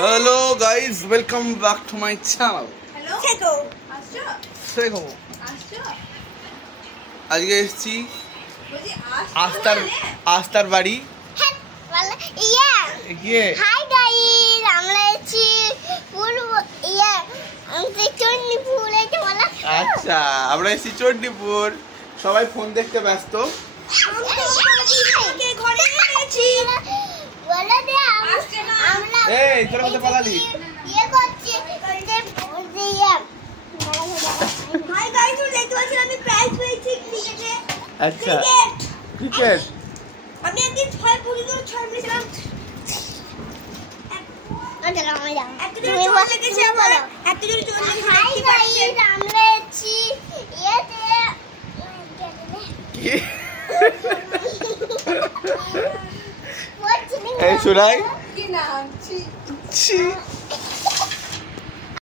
Hello guys, welcome back to my channel. Hello. Seko. Asho. Seko. Asho. আজকে এসেছি বলি আস্তার বাড়ি। ইয়ে হাই গাইস, আমরা এসেছি চণ্ডীপুর। আচ্ছা, আমরা এসেছি চণ্ডীপুর। সবাই ফোন দেখতে ব্যস্ত। এই তোরা কোথায় পালালি? হাই গাইস, তুমি দেখতে পাচ্ছেন আমি প্রাইজ পেয়েছি ক্রিকেটে। আচ্ছা, ক্রিকেট। আমি একদিন 6 পুরি করে 6 মিশলাম। এই শোনাই কি নাম? ছি